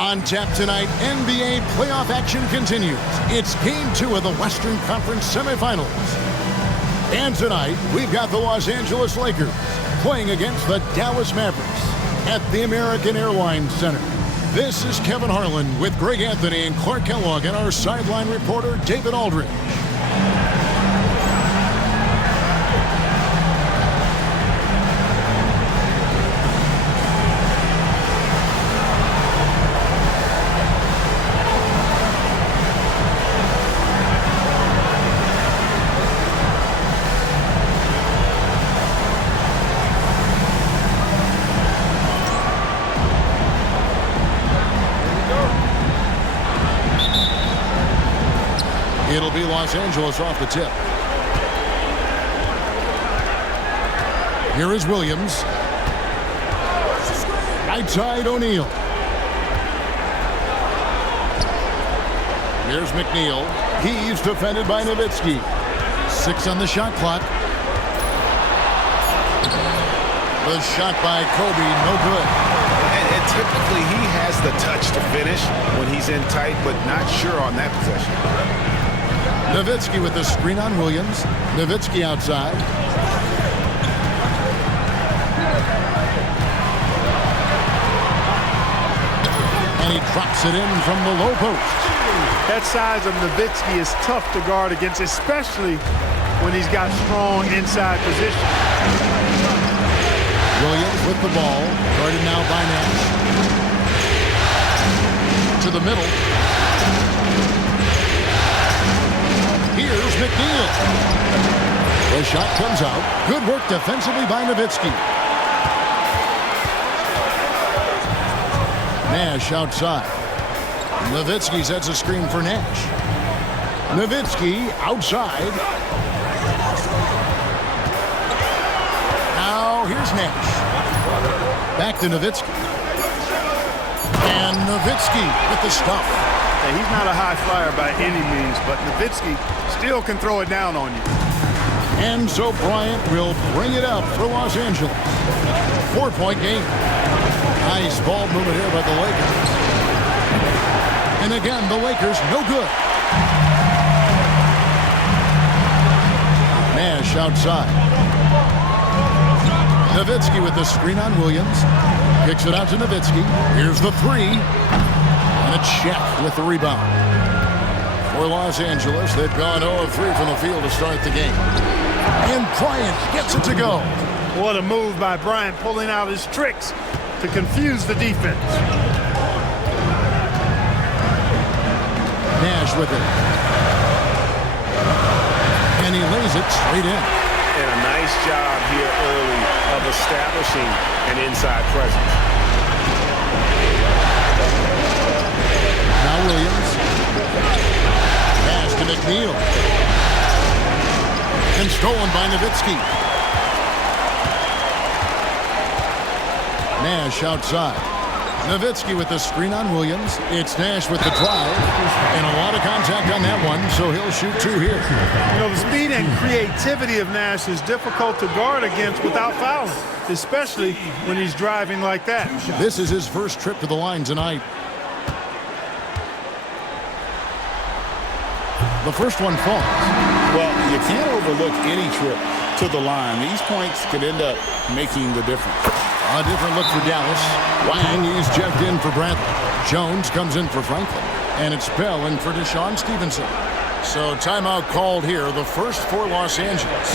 On tap tonight, NBA playoff action continues. It's Game 2 of the Western Conference semifinals. And tonight, we've got the Los Angeles Lakers playing against the Dallas Mavericks at the American Airlines Center. This is Kevin Harlan with Greg Anthony and Clark Kellogg and our sideline reporter, David Aldridge. It'll be Los Angeles off the tip. Here is Williams. Right side, O'Neal. Here's McNeil. He's defended by Nowitzki. 6 on the shot clock. The shot by Kobe, no good. And typically he has the touch to finish when he's in tight, but not sure on that possession. Nowitzki with the screen on Williams. Nowitzki outside. And he drops it in from the low post. That size of Nowitzki is tough to guard against, especially when he's got strong inside position. Williams with the ball. Guarded now by Nash. To the middle. Here's McNeil. The shot comes out. Good work defensively by Nowitzki. Nash outside. Nowitzki sets a screen for Nash. Nowitzki outside. Now here's Nash. Back to Nowitzki. And Nowitzki with the stuff. Hey, he's not a high flyer by any means, but Nowitzki still can throw it down on you. And so Bryant will bring it up for Los Angeles. 4-point game. Nice ball movement here by the Lakers. And again, the Lakers no good. Nash outside. Nowitzki with the screen on Williams. Kicks it out to Nowitzki. Here's the three. And a check with the rebound. For Los Angeles, they've gone 0 of 3 from the field to start the game. And Bryant gets it to go. What a move by Bryant, pulling out his tricks to confuse the defense. Nash with it. And he lays it straight in. And a nice job here early of establishing an inside presence. Now Williams. Pass to McNeil. And stolen by Nowitzki. Nash outside. Nowitzki with the screen on Williams. It's Nash with the drive. And a lot of contact on that one, so he'll shoot 2 here. You know, the speed and creativity of Nash is difficult to guard against without fouling, especially when he's driving like that. This is his first trip to the line tonight. The first one falls. Well, you can't overlook any trip to the line. These points could end up making the difference. A different look for Dallas. Wang is checked in for Bradley. Jones comes in for Franklin. And it's Bell in for Deshaun Stevenson. So timeout called here, the first for Los Angeles.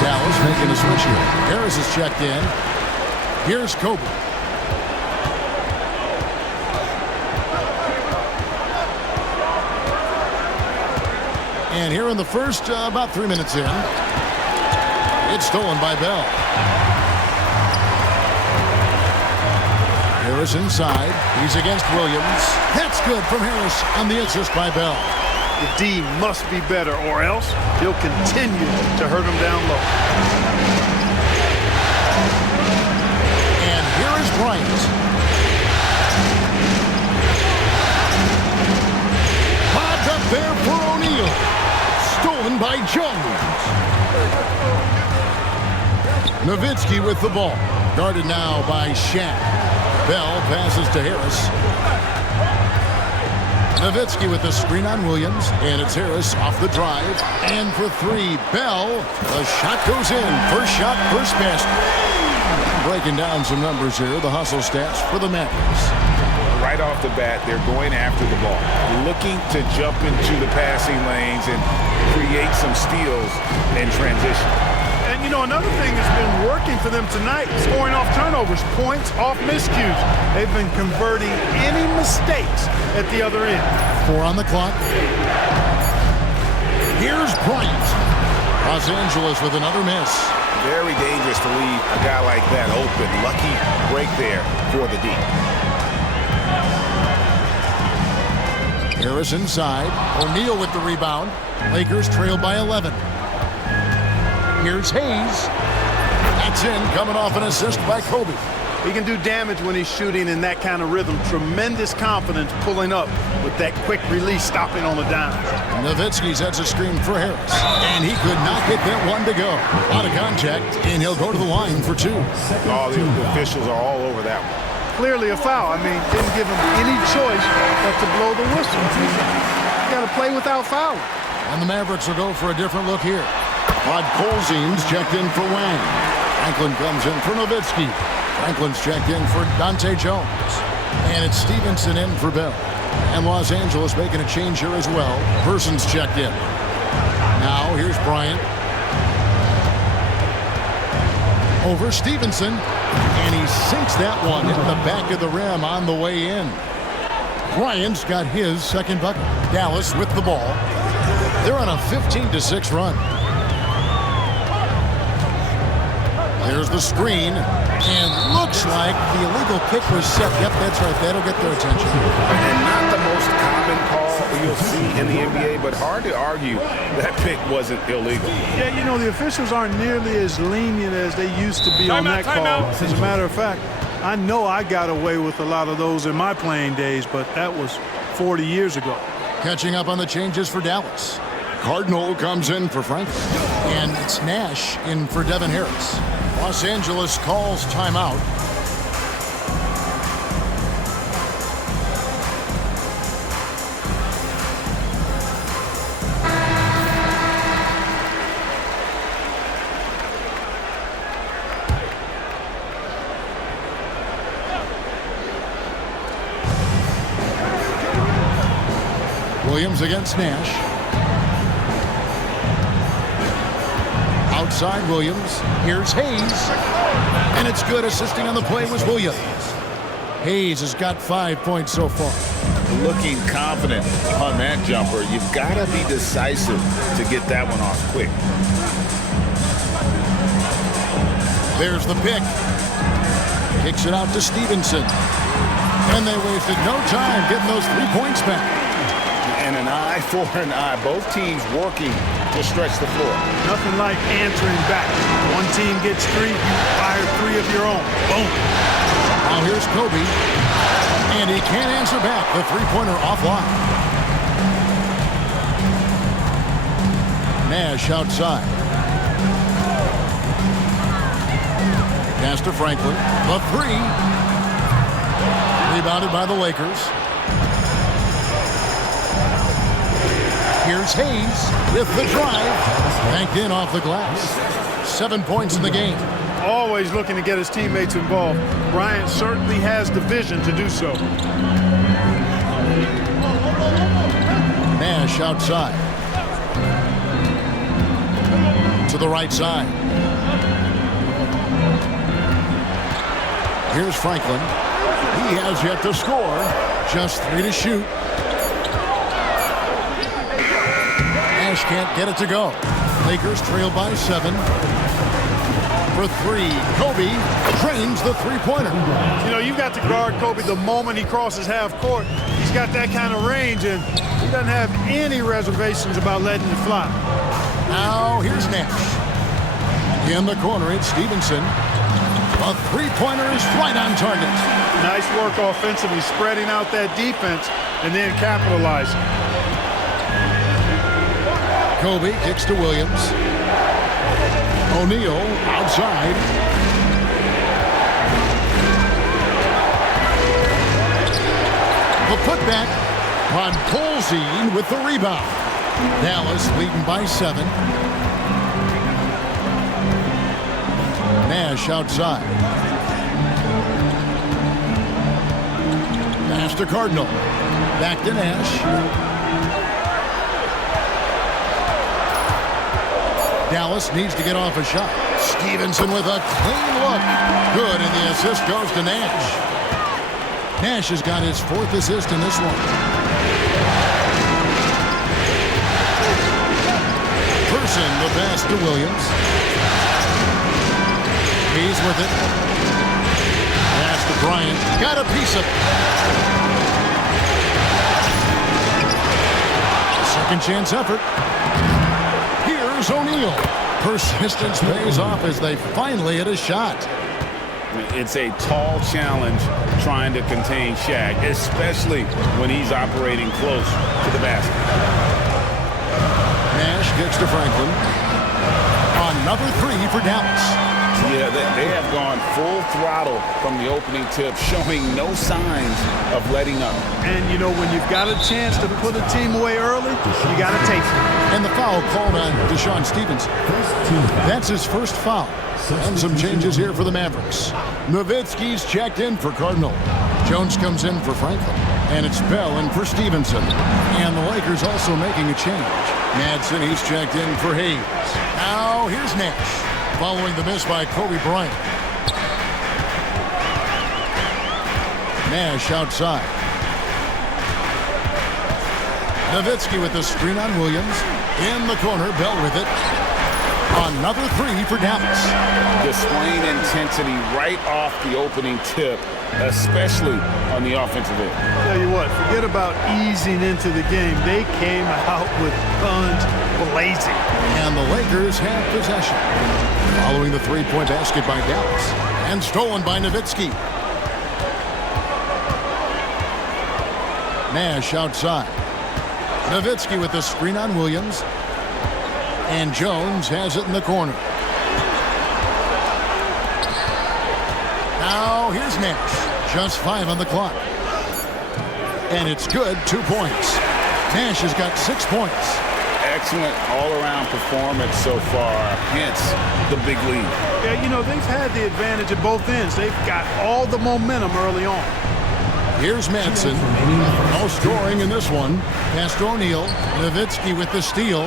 Dallas making a switch here. Harris is checked in. Here's Kobe. And here in the first, about 3 minutes in, it's stolen by Bell. Harris inside. He's against Williams. That's good from Harris on the assist by Bell. The D must be better, or else he'll continue to hurt him down low. And here is Bryant. Popped up there for O'Neal. Stolen by Jones. Nowitzki with the ball. Guarded now by Shaq. Bell passes to Harris. Nowitzki with the screen on Williams, and it's Harris off the drive. And for three, Bell. The shot goes in. First shot, first basket. Breaking down some numbers here, the hustle stats for the Mavericks. Right off the bat, they're going after the ball, looking to jump into the passing lanes and create some steals in transition. And, you know, another thing that's been working for them tonight, scoring off turnovers, points off miscues. They've been converting any mistakes at the other end. 4 on the clock. Here's Bryant. Los Angeles with another miss. Very dangerous to leave a guy like that open. Lucky break there for the D. Harris inside. O'Neal with the rebound. Lakers trail by 11. Here's Hayes. That's in, coming off an assist by Kobe. He can do damage when he's shooting in that kind of rhythm. Tremendous confidence pulling up with that quick release, stopping on the dime. Nowitzki sets a screen for Harris. And he could not get that one to go. Out of contact, and he'll go to the line for 2. Oh, the officials are all over that one. Clearly a foul. I mean, didn't give him any choice but to blow the whistle. You got to play without fouling. And the Mavericks will go for a different look here. Rod Colzine's checked in for Wang. Franklin comes in for Nowitzki. Franklin's checked in for Dante Jones. And it's Stevenson in for Bell. And Los Angeles making a change here as well. Person's checked in. Now here's Bryant. Over Stevenson. And he sinks that one in the back of the rim on the way in. Bryant's got his second bucket. Dallas with the ball. They're on a 15-6 run. There's the screen, and looks like the illegal kick was set. Yep, that's right. That'll get their attention. And not the most common call you'll see in the NBA, but hard to argue that pick wasn't illegal. Yeah, you know, the officials aren't nearly as lenient as they used to be on that call. As a matter of fact, I know I got away with a lot of those in my playing days, but that was 40 years ago. Catching up on the changes for Dallas. Cardinal comes in for Franklin, and it's Nash in for Devin Harris. Los Angeles calls timeout. Williams against Nash. Outside Williams. Here's Hayes. And it's good. Assisting on the play was Williams. Hayes has got 5 points so far. Looking confident on that jumper. You've got to be decisive to get that one off quick. There's the pick. Kicks it out to Stevenson. And they wasted no time getting those 3 points back. And an eye for an eye. Both teams working to stretch the floor. Nothing like answering back. One team gets 3, fire 3 of your own. Boom. Now here's Kobe. And he can't answer back. The three-pointer offline. Nash outside. Pass to Franklin. The 3. Rebounded by the Lakers. Here's Hayes with the drive. Banked in off the glass. 7 points in the game. Always looking to get his teammates involved. Bryant certainly has the vision to do so. Nash outside. To the right side. Here's Franklin. He has yet to score. Just 3 to shoot. Nash can't get it to go. Lakers trail by 7. For 3, Kobe drains the three-pointer. You know, you've got to guard Kobe the moment he crosses half court. He's got that kind of range, and he doesn't have any reservations about letting it fly. Now here's Nash. In the corner, it's Stevenson. A three-pointer is right on target. Nice work offensively, spreading out that defense and then capitalizing. Kobe kicks to Williams. O'Neal outside. The putback on Polzine with the rebound. Dallas leading by 7. Nash outside. Pass to Cardinal. Back to Nash. Dallas needs to get off a shot. Stevenson with a clean look. Good, and the assist goes to Nash. Nash has got his 4th assist in this one. Person, the pass to Williams. He's with it. Pass to Bryant. Got a piece of it. Second chance effort. Here's O'Neal. Persistence pays off as they finally hit a shot. It's a tall challenge trying to contain Shaq, especially when he's operating close to the basket. Nash gets to Franklin. Another 3 for Dallas. Yeah, they have gone full throttle from the opening tip, showing no signs of letting up. And, you know, when you've got a chance to put a team away early, you got to take it. And the foul called on Deshaun Stevenson. That's his first foul. And some changes here for the Mavericks. Nowitzki's checked in for Cardinal. Jones comes in for Franklin. And it's Bell in for Stevenson. And the Lakers also making a change. Madsen, he's checked in for Hayes. Now here's Nash, following the miss by Kobe Bryant. Nash outside. Nowitzki with the screen on Williams. In the corner, Bell with it. Another 3 for Dallas. Displaying intensity right off the opening tip, especially on the offensive end. Tell you what, forget about easing into the game. They came out with guns blazing. And the Lakers have possession. Following the 3-point basket by Dallas. And stolen by Nowitzki. Nash outside. Nowitzki with the screen on Williams. And Jones has it in the corner. Now here's Nash. Just 5 on the clock. And it's good, 2 points. Nash has got 6 points. Excellent all-around performance so far, hence the big lead. Yeah, you know, they've had the advantage at both ends. They've got all the momentum early on. Here's Madsen. No scoring in this one. Pass to O'Neal. Nowitzki with the steal.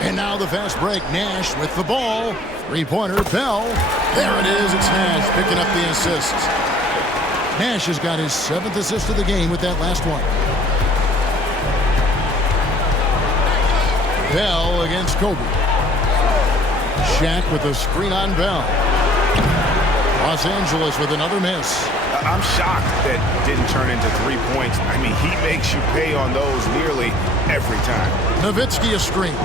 And now the fast break. Nash with the ball. 3-pointer, Bell. There it is. It's Nash picking up the assist. Nash has got his 7th assist of the game with that last one. Bell against Kobe. Shaq with the screen on Bell. Los Angeles with another miss. I'm shocked that didn't turn into 3 points. I mean, he makes you pay on those nearly every time. Nowitzki a screen.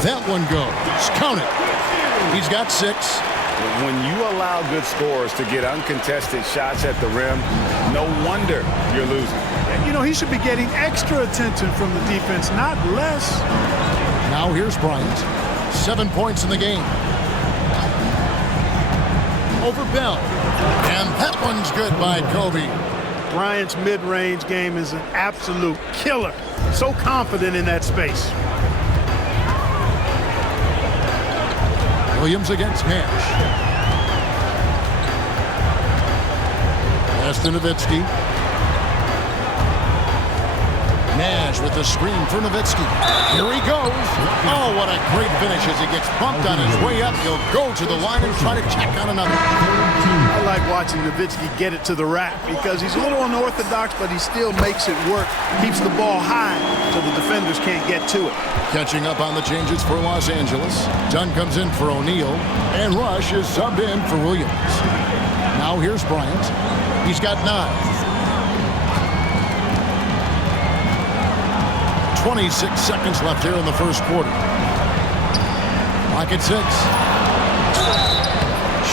That one goes. Count it. He's got 6. When you allow good scorers to get uncontested shots at the rim, no wonder you're losing. And, you know, he should be getting extra attention from the defense, not less. Now here's Bryant. 7 points in the game. Over Bell. And that one's good by Kobe. Bryant's mid-range game is an absolute killer. So confident in that space. Williams against Nash. Pass to Nowitzki. Nash with the screen for Nowitzki. Here he goes. Oh, what a great finish as he gets bumped on his way up. He'll go to the line and try to check on another. I like watching Nowitzki get it to the rack because he's a little unorthodox, but he still makes it work. Keeps the ball high so the defenders can't get to it. Catching up on the changes for Los Angeles. Dunn comes in for O'Neal. And Rush is subbed in for Williams. Now here's Bryant. He's got 9. 26 seconds left here in the first quarter. Clock at 6.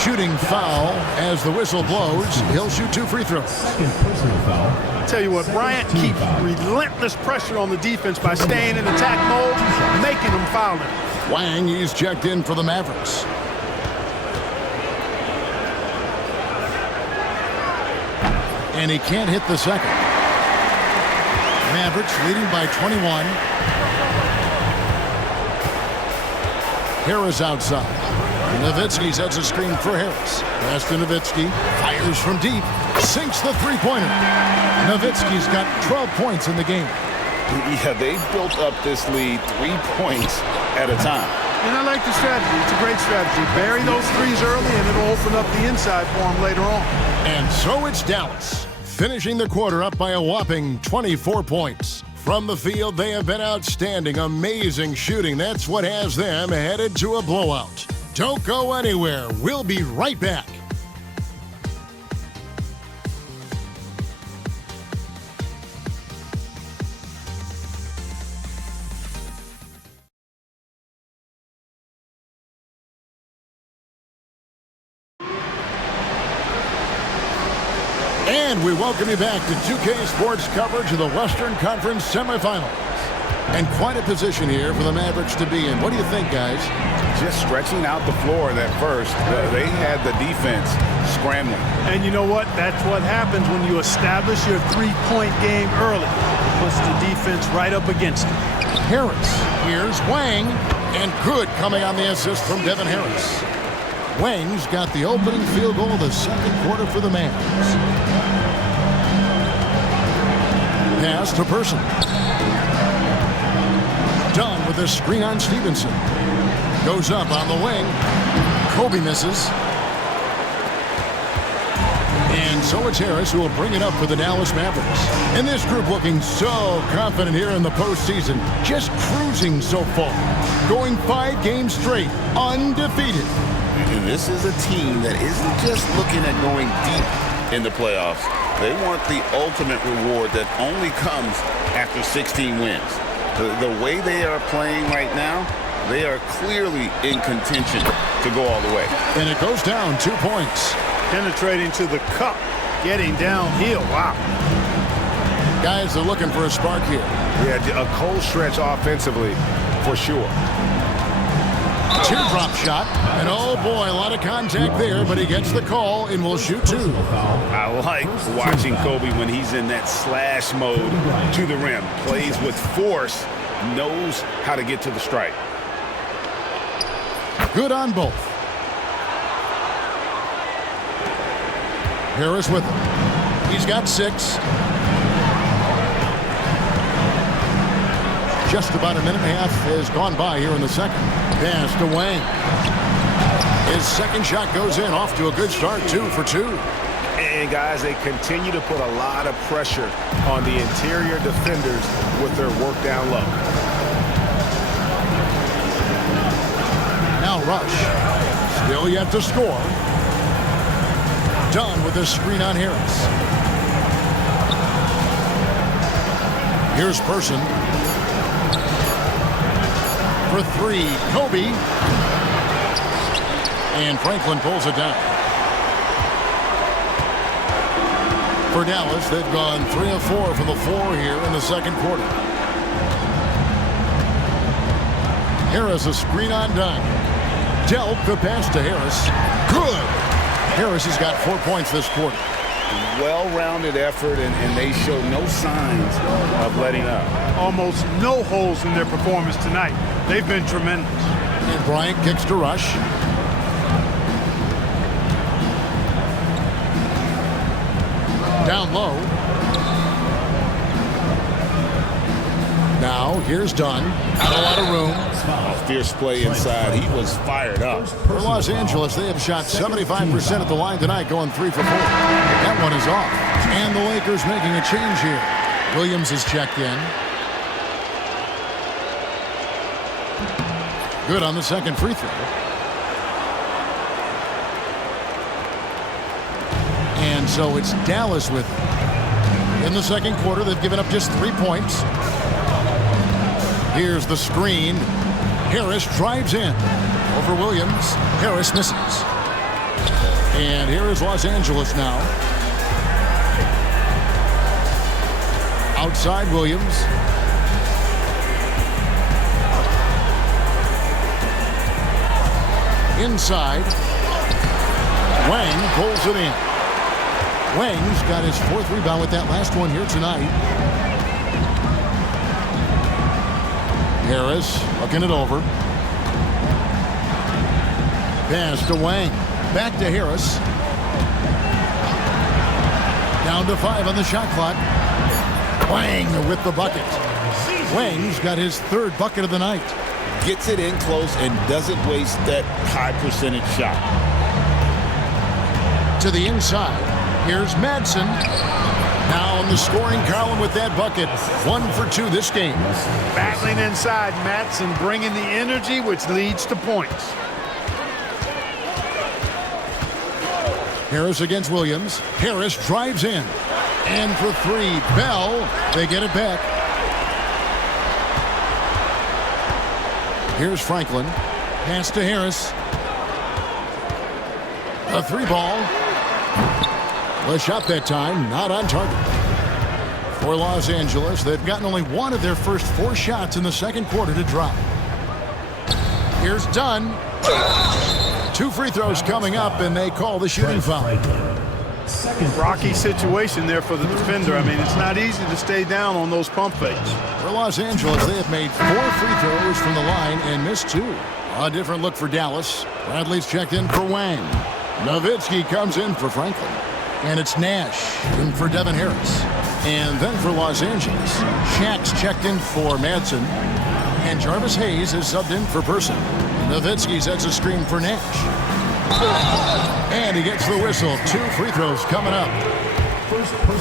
shooting foul. As the whistle blows, he'll shoot 2 free throws. Second personal foul. I tell you what, Bryant keeps relentless pressure on the defense by staying in attack mode, making them foul him. Wang, he's checked in for the Mavericks. And he can't hit the second. Mavericks leading by 21. Harris outside. Nowitzki sets a screen for Harris. Pass to Nowitzki. Fires from deep. Sinks the three-pointer. Nowitzki's got 12 points in the game. Yeah, they built up this lead 3 points at a time. And I like the strategy. It's a great strategy. Bury those threes early, and it'll open up the inside for him later on. And so it's Dallas, finishing the quarter up by a whopping 24 points. From the field, they have been outstanding, amazing shooting. That's what has them headed to a blowout. Don't go anywhere. We'll be right back. And we welcome you back to 2K Sports coverage of the Western Conference semifinals. And quite a position here for the Mavericks to be in. What do you think, guys? Just stretching out the floor that first. They had the defense scrambling. And you know what? That's what happens when you establish your three-point game early. It puts the defense right up against it. Harris. Here's Wang. And good coming on the assist from Devin Harris. Wang's got the opening field goal of the second quarter for the Mavs. Pass to Person. Dunn with a screen on Stevenson. Goes up on the wing. Kobe misses. And so it's Harris who will bring it up for the Dallas Mavericks. And this group looking so confident here in the postseason. Just cruising so far. Going 5 games straight, undefeated. And this is a team that isn't just looking at going deep in the playoffs. They want the ultimate reward that only comes after 16 wins. The way they are playing right now, they are clearly in contention to go all the way. And it goes down 2 points. Penetrating to the cup, getting downhill. Wow. Guys are looking for a spark here. Yeah, a cold stretch offensively for sure. Teardrop shot. And oh boy, a lot of contact there, but he gets the call and will shoot 2. I like watching Kobe when he's in that slash mode to the rim. Plays with force, knows how to get to the stripe. Good on both. Harris with him. He's got 6. Just about a minute and a half has gone by here in the second. Pass to Wang. His second shot goes in, off to a good start, 2 for 2. And guys, they continue to put a lot of pressure on the interior defenders with their work down low. Now Rush. Still yet to score. Dunn with a screen on Harris. Here's Person. For 3, Kobe. And Franklin pulls it down. For Dallas, they've gone 3 of 4 from the floor here in the second quarter. Harris a screen on Dunn. Delp the pass to Harris. Good. Harris has got 4 points this quarter. Well-rounded effort, and they show no signs of letting up. Almost no holes in their performance tonight. They've been tremendous. And Bryant kicks to Rush. Down low. Now, here's Dunn. Not a lot of room. Fierce play inside. He was fired up. For Los Angeles, they have shot 75% at the line tonight, going 3 for 4. That one is off. And the Lakers making a change here. Williams is checked in. Good on the second free throw. And so it's Dallas with it. In the second quarter, they've given up just 3 points. Here's the screen. Harris drives in. Over Williams. Harris misses. And here is Los Angeles now. Outside Williams. Inside. Wang pulls it in. Wang's got his 4th rebound with that last one here tonight. Harris looking it over. Pass to Wang. Back to Harris. Down to 5 on the shot clock. Wang with the bucket. Wang's got his 3rd bucket of the night. Gets it in close and doesn't waste that high percentage shot. To the inside. Here's Madsen. Now in the scoring column with that bucket. 1 for 2 this game. Battling inside, Madsen bringing the energy, which leads to points. Harris against Williams. Harris drives in. And for 3, Bell. They get it back. Here's Franklin. Pass to Harris. A 3-ball. The shot that time, not on target. For Los Angeles, they've gotten only 1 of their first 4 shots in the second quarter to drop. Here's Dunn. 2 free throws coming up, and they call the shooting foul. Rocky situation there for the defender. I mean, it's not easy to stay down on those pump fakes. For Los Angeles, they have made 4 free throws from the line and missed 2. A different look for Dallas. Bradley's checked in for Wang. Nowitzki comes in for Franklin. And it's Nash in for Devin Harris. And then for Los Angeles, Shaq's checked in for Madsen. And Jarvis Hayes is subbed in for Person. Nowitzki sets a screen for Nash. And he gets the whistle. 2 free throws coming up.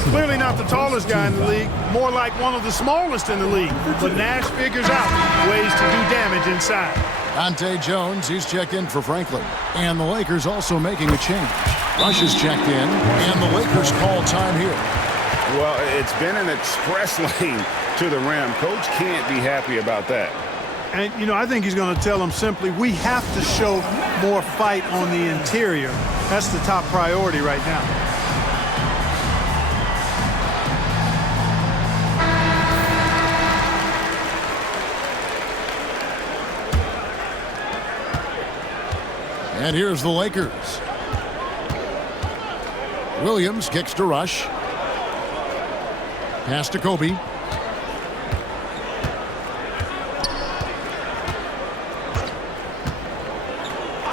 Clearly not the tallest guy in the league, more like one of the smallest in the league. But Nash figures out ways to do damage inside. Dante Jones, he's checked in for Franklin. And the Lakers also making a change. Rush is checked in, and the Lakers call time here. Well, it's been an express lane to the rim. Coach can't be happy about that. And, you know, I think he's going to tell them simply, we have to show more fight on the interior. That's the top priority right now. And here's the Lakers. Williams kicks to Rush. Pass to Kobe.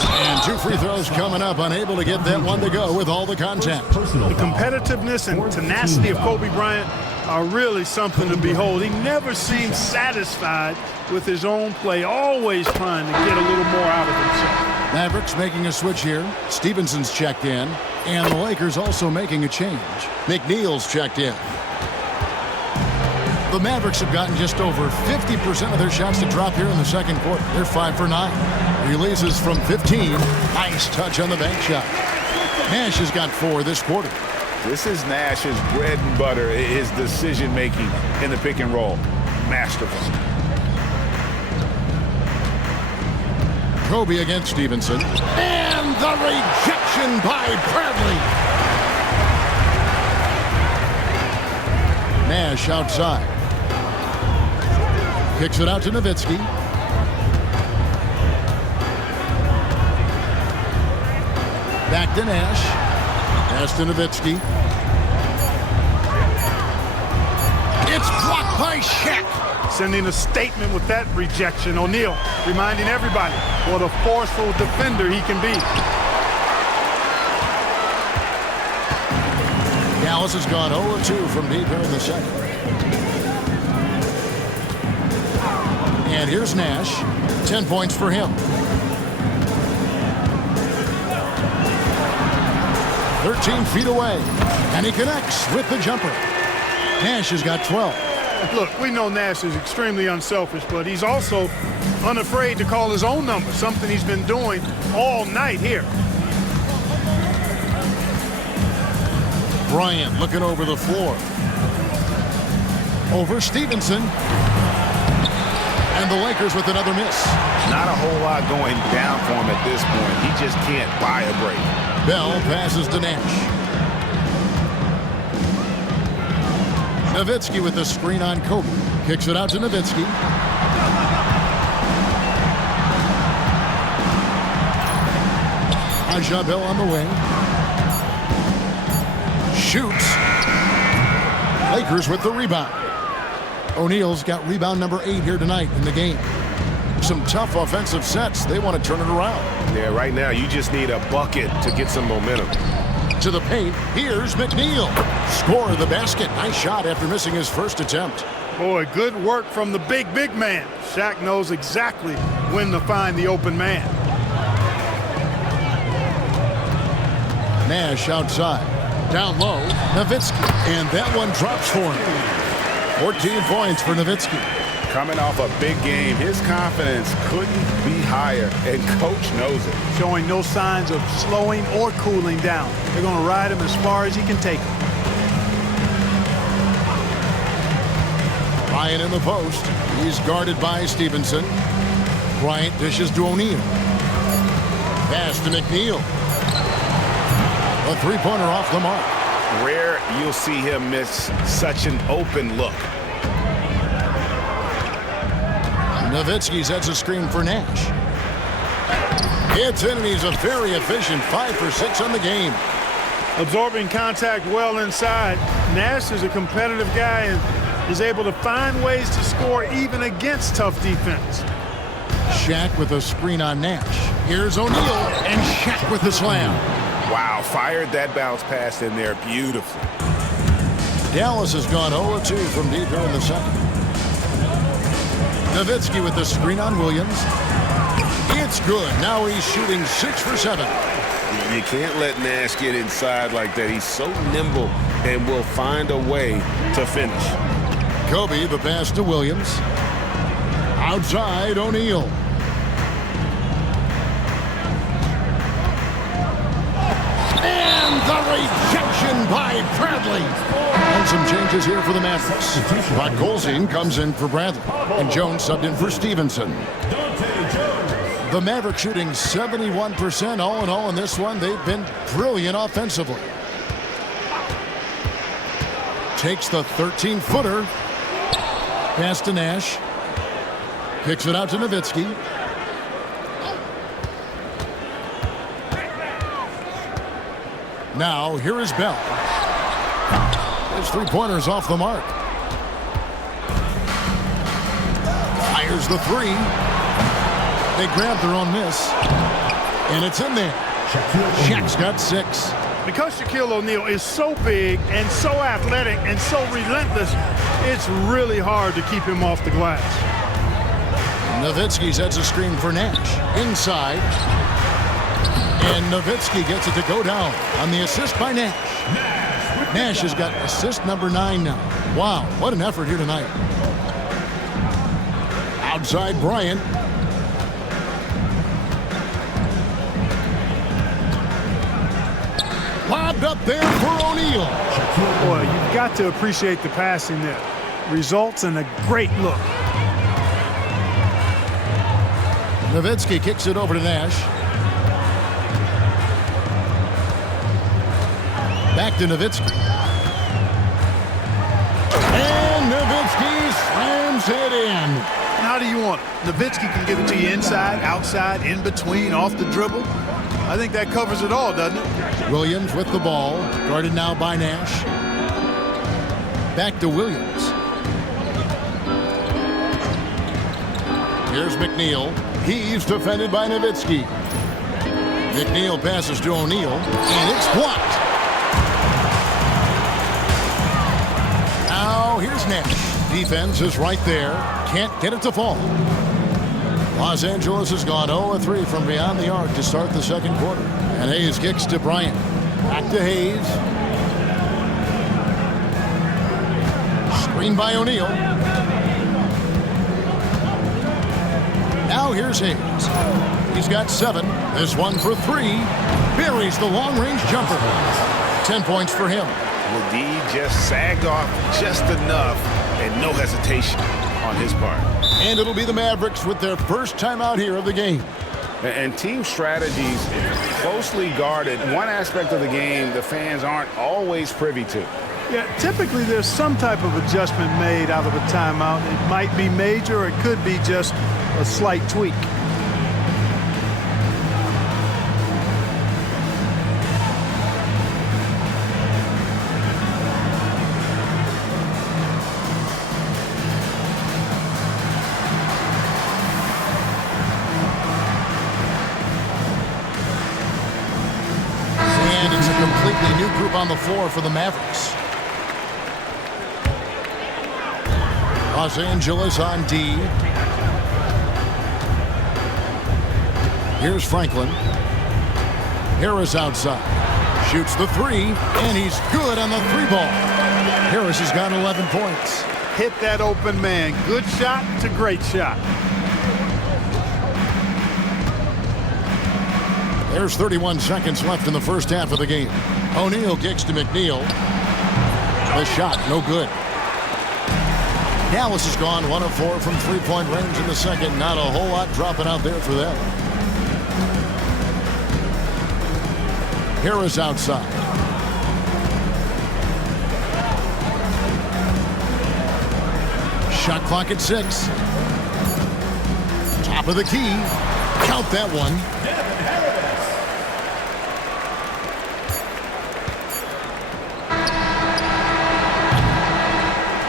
And 2 free throws coming up. Unable to get that one to go with all the contact. The competitiveness and tenacity of Kobe Bryant are really something to behold. He never seems satisfied with his own play, always trying to get a little more out of himself. Mavericks making a switch here. Stevenson's checked in. And the Lakers also making a change. McNeil's checked in. The Mavericks have gotten just over 50% of their shots to drop here in the second quarter. They're 5 for 9. Releases from 15. Nice touch on the bank shot. Nash has got 4 this quarter. This is Nash's bread and butter, his decision-making in the pick and roll. Masterful. Kobe against Stevenson. And the rejection by Bradley. Nash outside. Kicks it out to Nowitzki. Back to Nash. Pass to Nowitzki. It's blocked by Shaq. Sending a statement with that rejection. O'Neal reminding everybody what a forceful defender he can be. Dallas has gone 0-2 from deep here in the second. And here's Nash. 10 points for him. 13 feet away. And he connects with the jumper. Nash has got 12. Look, we know Nash is extremely unselfish, but he's also unafraid to call his own number, something he's been doing all night here. Bryant looking over the floor. Over Stevenson. And the Lakers with another miss. Not a whole lot going down for him at this point. He just can't buy a break. Bell passes to Nash. Nowitzki with the screen on Kobe. Kicks it out to Nowitzki. Bell on the wing. Shoots. Lakers with the rebound. O'Neal's got rebound number 8 here tonight in the game. Some tough offensive sets. They want to turn it around. Yeah, right now you just need a bucket to get some momentum. To the paint. Here's McNeil. Score of the basket. Nice shot after missing his first attempt. Boy, good work from the big man. Shaq knows exactly when to find the open man. Nash outside. Down low. Nowitzki. And that one drops for him. 14 points for Nowitzki. Coming off a big game, his confidence couldn't be higher, and coach knows it. Showing no signs of slowing or cooling down. They're going to ride him as far as he can take him. Bryant in the post. He's guarded by Stevenson. Bryant dishes to O'Neal. Pass to McNeil. A three-pointer off the mark. Rare you'll see him miss such an open look. Nowitzki sets a screen for Nash. It's in, and he's a very efficient 5 for 6 on the game. Absorbing contact well inside. Nash is a competitive guy and is able to find ways to score even against tough defense. Shaq with a screen on Nash. Here's O'Neal, and Shaq with the slam. Wow, fired that bounce pass in there beautifully. Dallas has gone 0-2 from deep here in the second. Nowitzki with the screen on Williams. It's good. Now he's shooting 6 for 7. You can't let Nash get inside like that. He's so nimble and will find a way to finish. Kobe, the pass to Williams. Outside, O'Neal. And the rejection by Bradley. And some changes here for the Mavericks. Golzine comes in for Bradley. And Jones subbed in for Stevenson. The Mavericks shooting 71% all in all in this one. They've been brilliant offensively. Takes the 13-footer. Pass to Nash. Kicks it out to Nowitzki. Now, here is Bell. His three-pointer's off the mark. Fires the three. They grab their own miss. And it's in there. Shaq's got 6. Because Shaquille O'Neal is so big and so athletic and so relentless, it's really hard to keep him off the glass. Nowitzki sets a screen for Nash. Inside. And Nowitzki gets it to go down on the assist by Nash. Nash has got assist number 9 now. Wow, what an effort here tonight. Outside Bryant. Lobbed up there for O'Neal. Boy, you've got to appreciate the passing there. Results in a great look. Nowitzki kicks it over to Nash. Back to Nowitzki. And Nowitzki slams it in. How do you want it? Nowitzki can give it to you inside, outside, in between, off the dribble. I think that covers it all, doesn't it? Williams with the ball. Guarded now by Nash. Back to Williams. Here's McNeil. He's defended by Nowitzki. McNeil passes to O'Neal, and it's blocked. Now here's Nash. Defense is right there. Can't get it to fall. Los Angeles has gone 0-3 from beyond the arc to start the second quarter. And Hayes kicks to Bryant. Back to Hayes. Screen by O'Neal. Now here's Hayes. He's got 7. This one for 3. Buries the long-range jumper. 10 points for him. Ladie just sagged off just enough and no hesitation on his part. And it'll be the Mavericks with their first timeout here of the game. And team strategies closely guarded. One aspect of the game the fans aren't always privy to. Yeah, typically there's some type of adjustment made out of a timeout. It might be major or it could be just a slight tweak. And it's a completely new group on the floor for the Mavericks. Los Angeles on D. Here's Franklin. Harris outside. Shoots the three, and he's good on the three ball. Harris has got 11 points. Hit that open man. Good shot to great shot. There's 31 seconds left in the first half of the game. O'Neal kicks to McNeil. The shot, no good. Dallas has gone 1 of 4 from three-point range in the second. Not a whole lot dropping out there for them. Harris outside. Shot clock at 6. Top of the key. Count that one.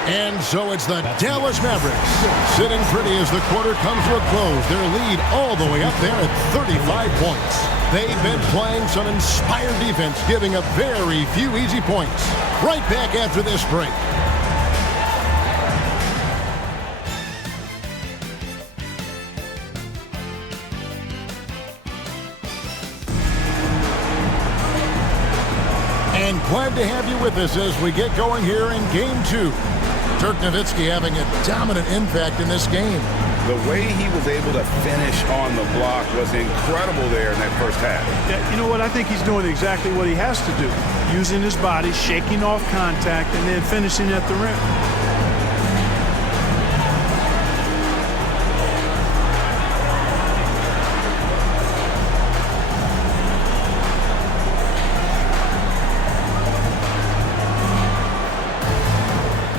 And so it's the Dallas Mavericks sitting pretty as the quarter comes to a close. Their lead all the way up there at 35 points. They've been playing some inspired defense, giving up very few easy points. Right back after this break. And glad to have you with us as we get going here in Game 2. Dirk Nowitzki having a dominant impact in this game. The way he was able to finish on the block was incredible there in that first half. Yeah, you know what? I think he's doing exactly what he has to do. Using his body, shaking off contact, and then finishing at the rim.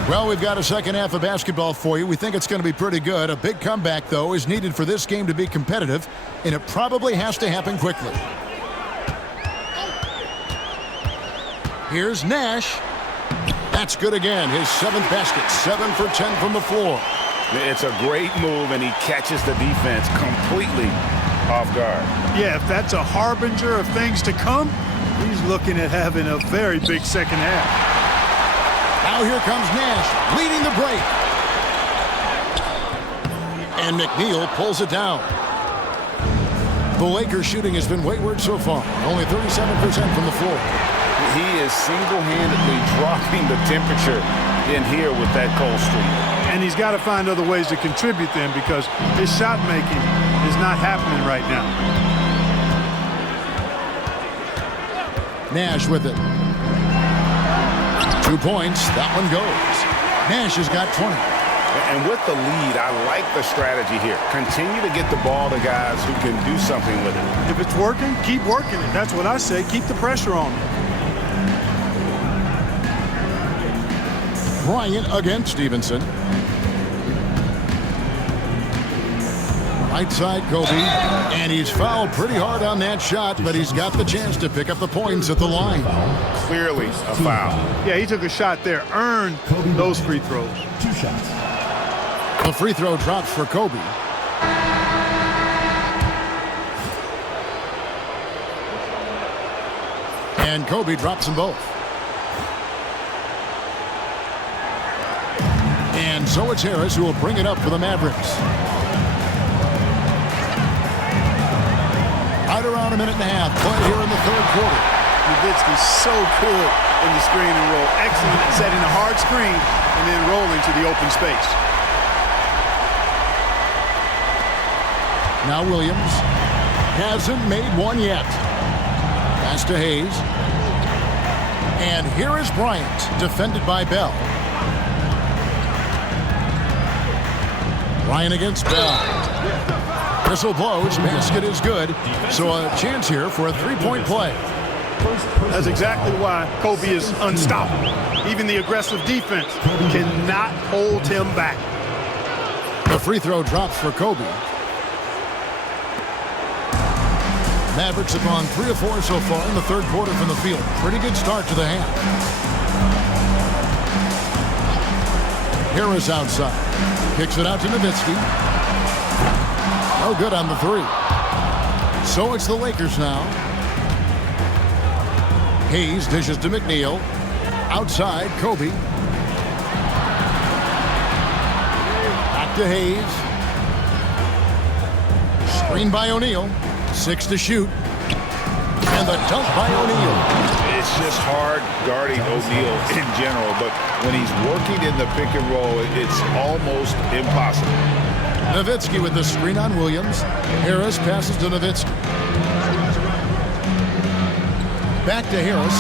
Well, we've got a second half of basketball for you. We think it's going to be pretty good. A big comeback, though, is needed for this game to be competitive, and it probably has to happen quickly. Here's Nash. That's good again. His 7th basket, 7 for 10 from the floor. It's a great move, and he catches the defense completely off guard. Yeah, if that's a harbinger of things to come, he's looking at having a very big second half. Now here comes Nash, leading the break. And McNeil pulls it down. The Lakers shooting has been wayward so far, only 37% from the floor. He is single-handedly dropping the temperature in here with that cold streak. And he's got to find other ways to contribute then, because his shot making is not happening right now. Nash with it. 2 points. That one goes. Nash has got 20. And with the lead, I like the strategy here. Continue to get the ball to guys who can do something with it. If it's working, keep working it. That's what I say. Keep the pressure on him. Bryant against Stevenson. Right side, Kobe. And he's fouled pretty hard on that shot, but he's got the chance to pick up the points at the line. Clearly a foul. Yeah, he took a shot there. Earned those free throws. 2 shots. The free throw drops for Kobe. And Kobe drops them both. And so it's Harris who will bring it up for the Mavericks. Right around a minute and a half play here in the third quarter. Nowitzki's so good in the screen and roll. Excellent at setting a hard screen and then rolling to the open space. Now Williams hasn't made one yet. Pass to Hayes. And here is Bryant, defended by Bell. Bryant against Bell. Whistle blows, basket is good. So a chance here for a three-point play. That's exactly why Kobe is unstoppable. Even the aggressive defense cannot hold him back. The free throw drops for Kobe. Mavericks have gone 3 of 4 so far in the third quarter from the field. Pretty good start to the half. Harris outside. Kicks it out to Nowitzki. No good on the three. So it's the Lakers now. Hayes dishes to McNeil. Outside, Kobe. Back to Hayes. Screen by O'Neal. 6 to shoot. And the dunk by O'Neal. It's just hard guarding O'Neal in general, but when he's working in the pick and roll, it's almost impossible. Nowitzki with the screen on Williams. Harris passes to Nowitzki. Back to Harris.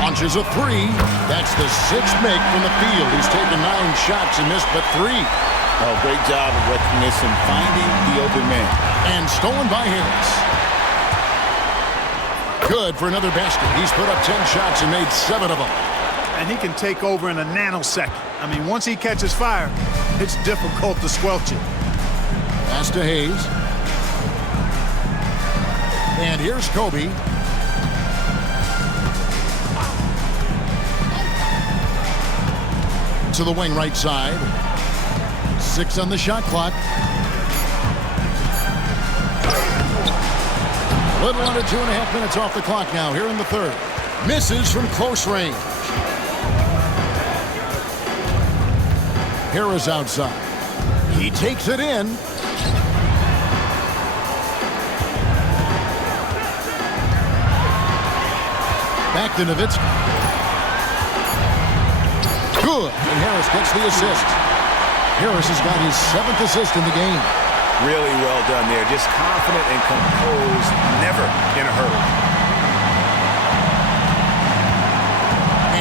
Launches a three. That's the 6th make from the field. He's taken 9 shots and missed but 3. Oh, great job of recognition, finding the open man. And stolen by Harris. Good for another basket. He's put up 10 shots and made 7 of them. And he can take over in a nanosecond. I mean, once he catches fire, it's difficult to squelch it. Pass to Hayes. And here's Kobe. To the wing right side. 6 on the shot clock. A little under 2.5 minutes off the clock now here in the third. Misses from close range. Harris outside. He takes it in. Back to Nowitzki. Good. And Harris gets the assist. Harris has got his 7th assist in the game. Really well done there. Just confident and composed, never in a hurry.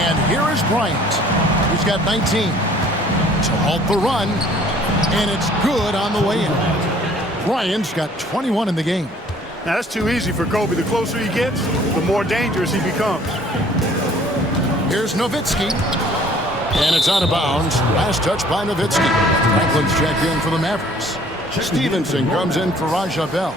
And here is Bryant. He's got 19 to halt the run, and it's good on the way in. Bryant's got 21 in the game. Now, that's too easy for Kobe. The closer he gets, the more dangerous he becomes. Here's Nowitzki. And it's out of bounds. Last touch by Nowitzki. Franklin's checked in for the Mavericks. Stevenson comes in for Raja Bell.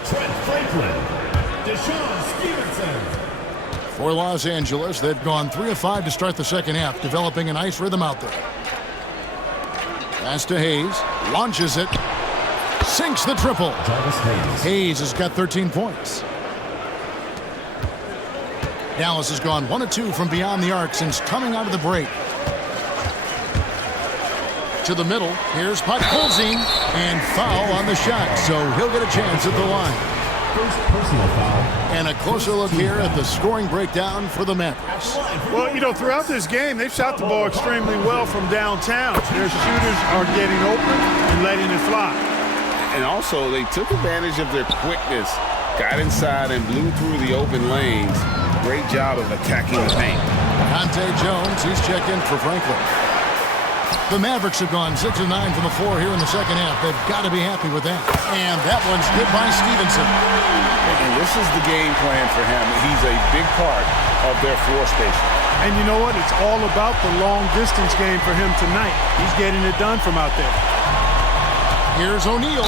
For Los Angeles, they've gone 3 of 5 to start the second half, developing a nice rhythm out there. Pass to Hayes. Launches it. Sinks the triple. Hayes has got 13 points. Dallas has gone 1 of 2 from beyond the arc since coming out of the break. To the middle. Here's Podkolzin. And foul on the shot, so he'll get a chance at the line. First personal foul. And a closer look here at the scoring breakdown for the Mavericks. Well, you know, throughout this game, they've shot the ball extremely well from downtown. Their shooters are getting open and letting it fly. And also, they took advantage of their quickness, got inside and blew through the open lanes. Great job of attacking the paint. Dante Jones, he's checked in for Franklin. The Mavericks have gone 6 of 9 from the floor here in the second half. They've got to be happy with that. And that one's good by Stevenson. And this is the game plan for him. He's a big part of their floor spacing. And you know what? It's all about the long-distance game for him tonight. He's getting it done from out there. Here's O'Neal.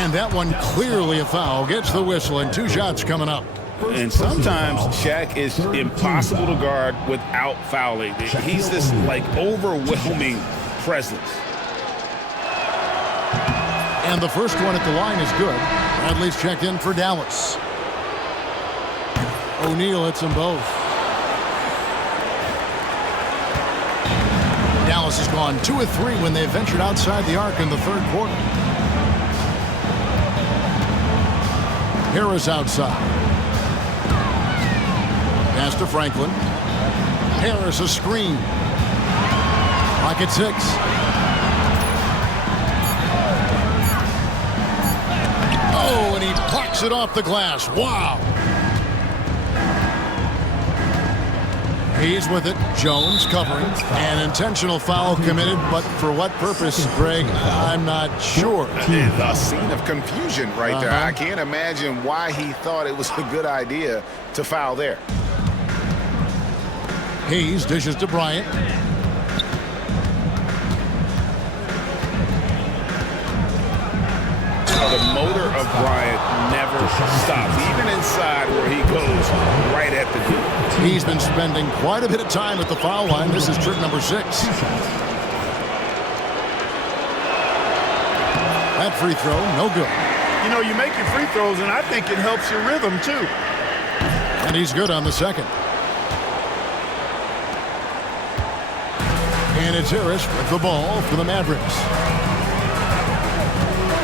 And that one clearly a foul. Gets the whistle and 2 shots coming up. And sometimes Shaq is impossible to guard without fouling. He's this, like, overwhelming presence. And the first one at the line is good. Bradley's checked in for Dallas. O'Neal hits them both. Dallas has gone 2 of 3 when they ventured outside the arc in the third quarter. Harris outside. Pass to Franklin. Harris a screen. Pocket 6. Oh, and he plucks it off the glass. Wow. He's with it. Jones covering. An intentional foul committed, but for what purpose, Greg? I'm not sure. A scene of confusion right there. I can't imagine why he thought it was a good idea to foul there. Hayes dishes to Bryant. The motor of Bryant never stops, even inside where he goes right at the goal. He's been spending quite a bit of time at the foul line. This is trip number 6. That free throw, no good. You know, you make your free throws, and I think it helps your rhythm, too. And he's good on the second. And it's Harris with the ball for the Mavericks.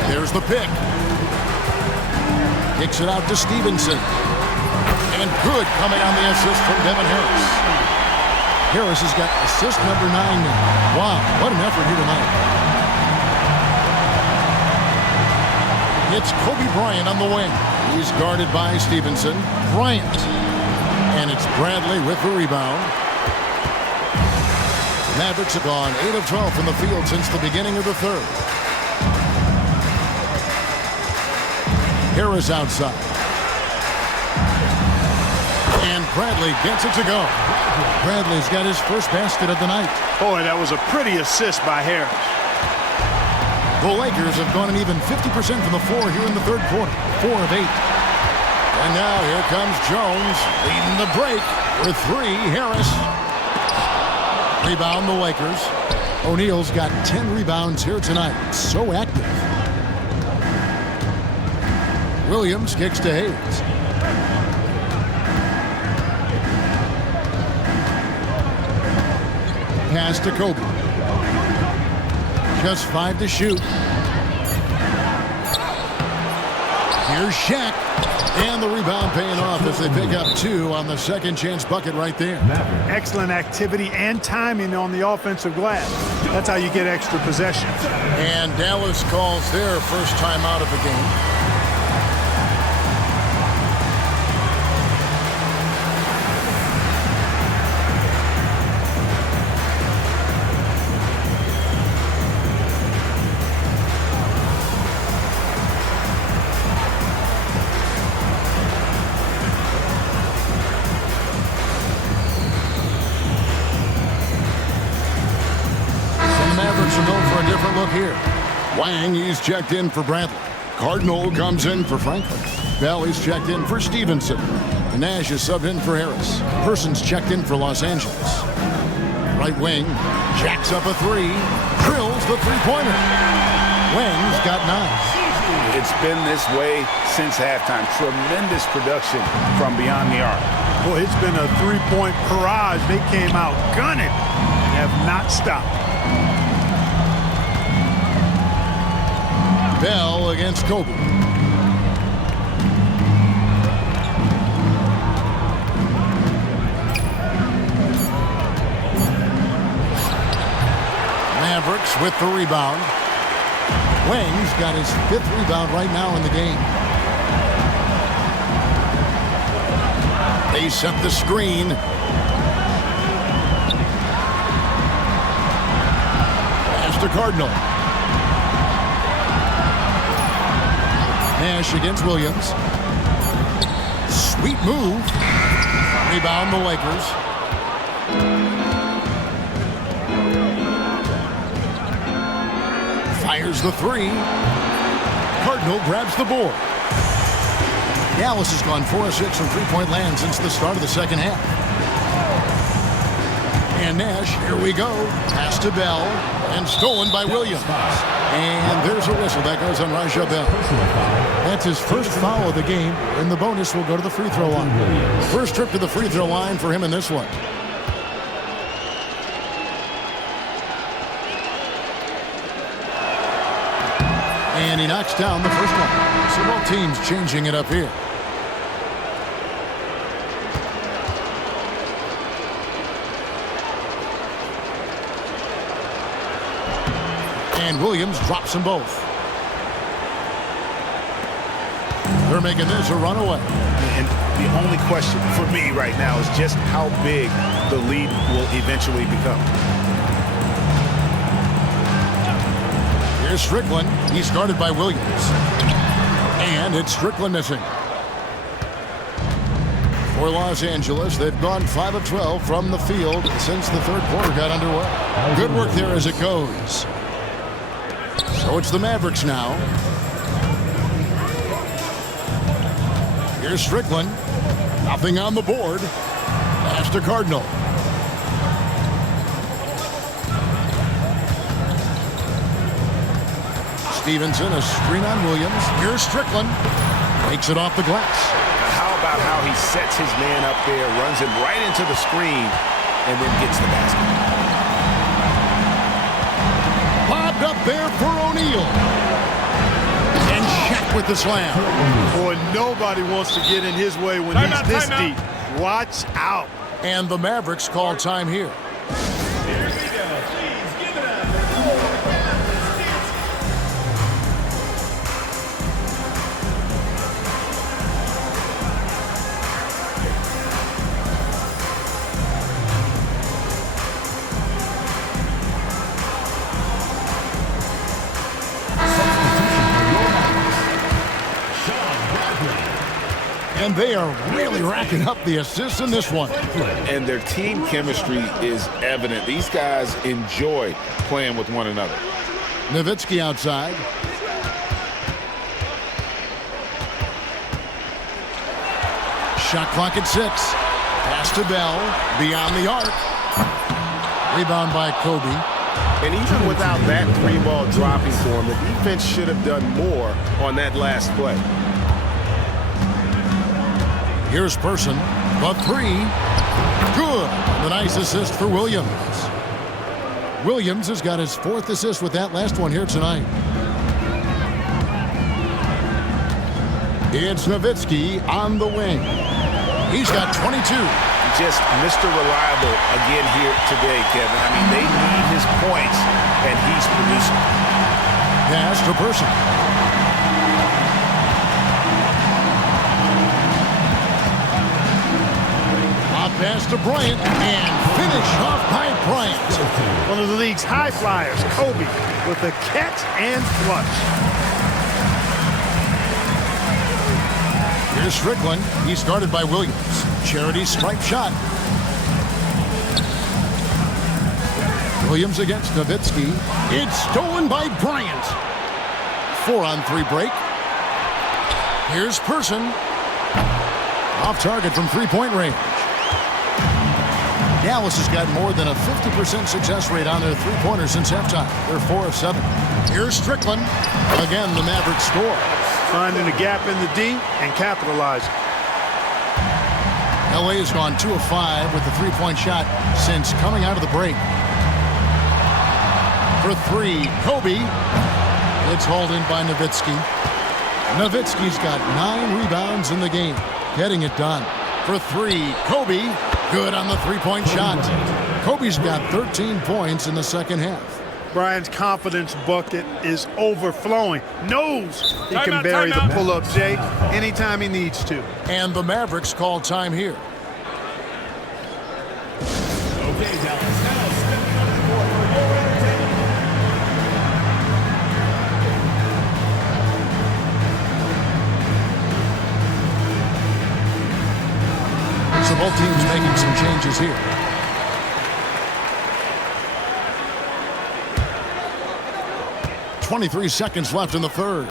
There's the pick. Kicks it out to Stevenson. And good coming on the assist from Devin Harris. Harris has got assist number 9 now. Wow, what an effort here tonight. It's Kobe Bryant on the wing. He's guarded by Stevenson. Bryant. And it's Bradley with the rebound. Mavericks have gone 8 of 12 from the field since the beginning of the third. Harris outside. And Bradley gets it to go. Bradley's got his first basket of the night. Boy, that was a pretty assist by Harris. The Lakers have gone an even 50% from the floor here in the third quarter. 4 of 8. And now here comes Jones leading the break with 3. Harris. Rebound the Lakers. O'Neal's got 10 rebounds here tonight. So active. Williams kicks to Hayes. Pass to Kobe. Just 5 to shoot. Here's Shaq. And the rebound paying off as they pick up 2 on the second chance bucket right there. Excellent activity and timing on the offensive glass. That's how you get extra possessions. And Dallas calls their first time out of the game. Here. Wang, he's checked in for Bradley. Cardinal comes in for Franklin. Bell is checked in for Stevenson. Nash is subbed in for Harris. Persons checked in for Los Angeles. Right wing, jacks up a 3. Drills the three-pointer. Wang's got 9. It's been this way since halftime. Tremendous production from beyond the arc. Boy, it's been a 3-point barrage. They came out gunning and have not stopped. Bell against Kobe. Mavericks with the rebound. Wang's got his 5th rebound right now in the game. They set the screen. Pass to Cardinal. Nash against Williams. Sweet move. Rebound the Lakers. Fires the 3. Cardinal grabs the board. Dallas has gone 4 of 6 from three-point land since the start of the second half. And Nash, here we go. Pass to Bell. And stolen by Williams. And there's a whistle that goes on Raja Bell. That's his first foul of the game, and the bonus will go to the free throw line. First trip to the free throw line for him in this one. And he knocks down the first one. So both teams changing it up here. And Williams drops them both. They're making this a runaway. And the only question for me right now is just how big the lead will eventually become. Here's Strickland. He's guarded by Williams. And it's Strickland missing. For Los Angeles, they've gone 5 of 12 from the field since the third quarter got underway. Good work there as it goes. So it's the Mavericks now. Here's Strickland. Nothing on the board. Pass to Cardinal. Stevenson, a screen on Williams. Here's Strickland. Takes it off the glass. How about how he sets his man up there, runs him right into the screen, and then gets the basket. Bobbed up there for O'Neal. And Shaq with the slam. Boy, nobody wants to get in his way when he's this deep. Watch out. And the Mavericks call time here. And they are really racking up the assists in this one. And their team chemistry is evident. These guys enjoy playing with one another. Nowitzki outside. Shot clock at 6. Pass to Bell. Beyond the arc. Rebound by Kobe. And even without that 3-ball dropping for him, the defense should have done more on that last play. Here's Person. The 3. Good. The nice assist for Williams. Williams has got his 4th assist with that last one here tonight. It's Nowitzki on the wing. He's got 22. Just Mr. Reliable again here today, Kevin. I mean, they need his points, and he's producing. Pass to Person. Pass to Bryant, and finish off by Bryant. One of the league's high flyers, Kobe, with a catch and flush. Here's Strickland. He's guarded by Williams. Charity stripe shot. Williams against Nowitzki. It's stolen by Bryant. 4-on-3 break. Here's Person. Off target from three-point range. Dallas has got more than a 50% success rate on their three-pointers since halftime. They're 4 of 7. Here's Strickland. Again, the Mavericks score. Finding a gap in the D and capitalizing. LA has gone 2 of 5 with the three-point shot since coming out of the break. For 3, Kobe. It's hauled in by Nowitzki. Nowitzki's got 9 rebounds in the game, getting it done. For 3, Kobe. Good on the three-point shot. Kobe's got 13 points in the second half. Bryant's confidence bucket is overflowing. Knows he can bury the pull-up, Jay, anytime he needs to. And the Mavericks call time here. Okay, Dallas. Now stepping on the court for your entertainment. So both teams making some changes here. .23 seconds left in the third.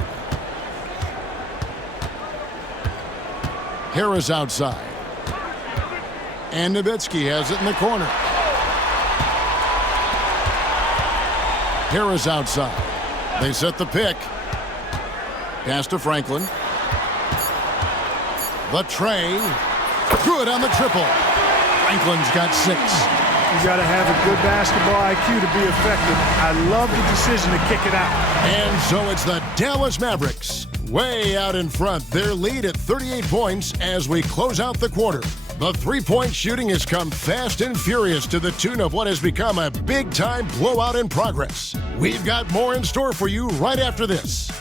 Harris outside. And Nowitzki has it in the corner. Harris outside. They set the pick. Pass to Franklin. The tray. Good on the triple. Franklin's got 6. You got to have a good basketball IQ to be effective. I love the decision to kick it out. And so it's the Dallas Mavericks way out in front. Their lead at 38 points as we close out the quarter. The three-point shooting has come fast and furious to the tune of what has become a big-time blowout in progress. We've got more in store for you right after this.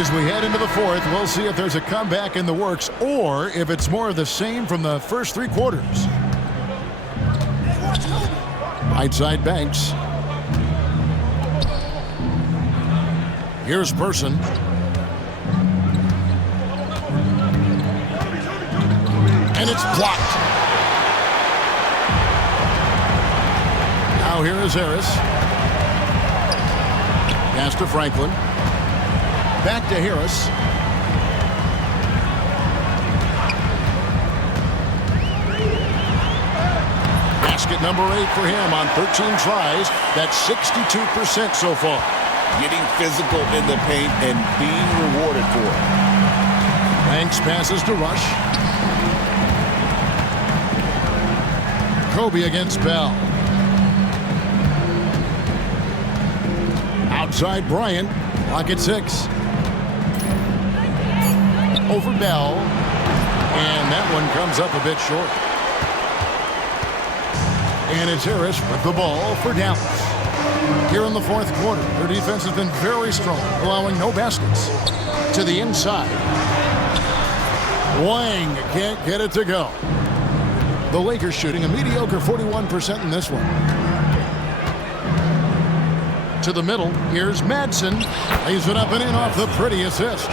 as we head into the fourth, we'll see if there's a comeback in the works or if it's more of the same from the first three quarters. Right side Banks. Here's Person. And it's blocked. Now here is Harris. Pass to Franklin. Back to Harris. Basket number 8 for him on 13 tries. That's 62% so far. Getting physical in the paint and being rewarded for it. Banks passes to Rush. Kobe against Bell. Outside Bryant. Clock at 6. Over Bell. And that one comes up a bit short. And it's Harris with the ball for Dallas. Here in the fourth quarter, their defense has been very strong, allowing no baskets. To the inside. Wang can't get it to go. The Lakers shooting a mediocre 41% in this one. To the middle, here's Madsen. Lays it up and in off the pretty assist.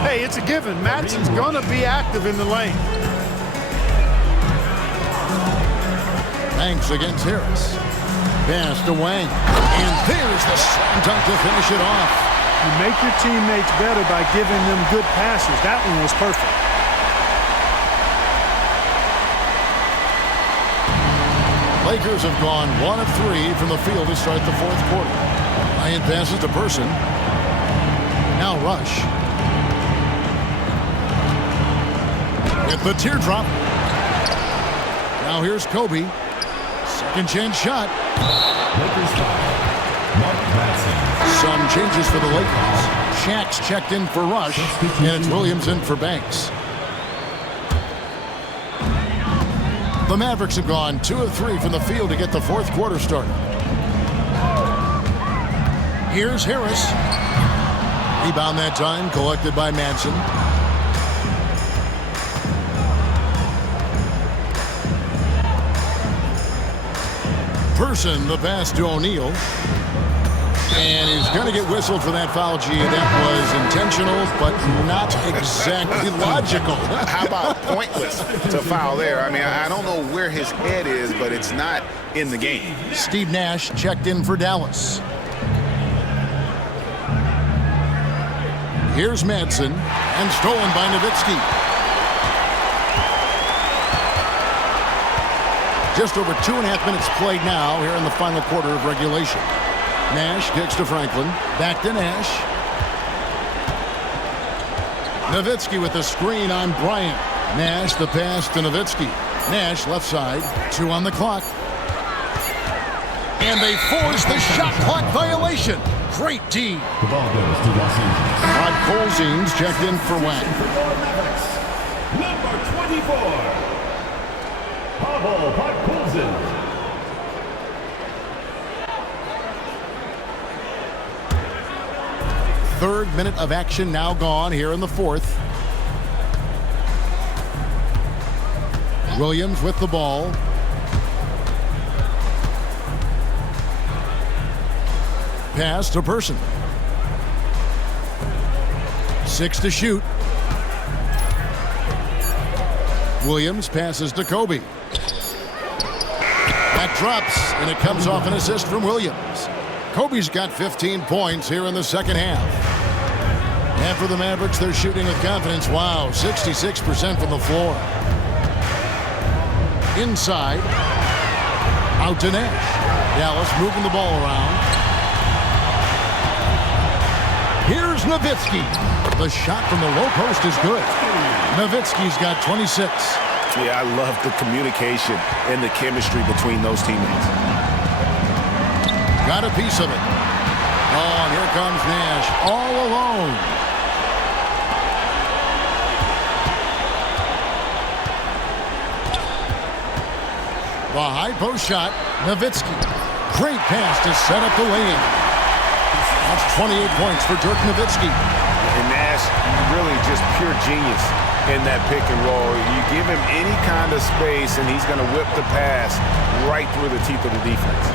Hey, it's a given. Madsen's going to be active in the lane. Banks against Harris. Pass to Wang. And there's the slam dunk to finish it off. You make your teammates better by giving them good passes. That one was perfect. Lakers have gone 1 of 3 from the field to start the fourth quarter. Bryant passes to Person. Now Rush. With the teardrop. Now here's Kobe. Second chance shot. Lakers foul. Mark Madsen. Some changes for the Lakers. Shaq's checked in for Rush. And it's Williams in for Banks. The Mavericks have gone 2 of 3 from the field to get the fourth quarter started. Here's Harris. Rebound that time collected by Madsen. Person, the pass to O'Neal. And he's going to get whistled for that foul, G. That was intentional, but not exactly logical. How about pointless to foul there? I mean, I don't know where his head is, but it's not in the game. Steve Nash checked in for Dallas. Here's Madsen, and stolen by Nowitzki. Just over 2.5 minutes played now here in the final quarter of regulation. Nash kicks to Franklin. Back to Nash. Nowitzki with the screen on Bryant. Nash the pass to Nowitzki. Nash left side. 2 on the clock. And they force the shot clock violation. Great D. The ball goes to Los Angeles. Rod Colzine's checked in for Wang. Number 24. Pavel Podkolzin. Third minute of action now gone here in the fourth. Williams with the ball. Pass to Person. 6 to shoot. Williams passes to Kobe. That drops, and it comes off an assist from Williams. Kobe's got 15 points here in the second half. And for the Mavericks, they're shooting with confidence. Wow, 66% from the floor. Inside. Out to Nash. Dallas moving the ball around. Here's Nowitzki. The shot from the low post is good. Nowitzki's got 26. Yeah, I love the communication and the chemistry between those teammates. Got a piece of it. Oh, and here comes Nash all alone. The high post shot, Nowitzki. Great pass to set up the lay-in. That's 28 points for Dirk Nowitzki. And Dallas, really just pure genius in that pick and roll. You give him any kind of space, and he's going to whip the pass right through the teeth of the defense.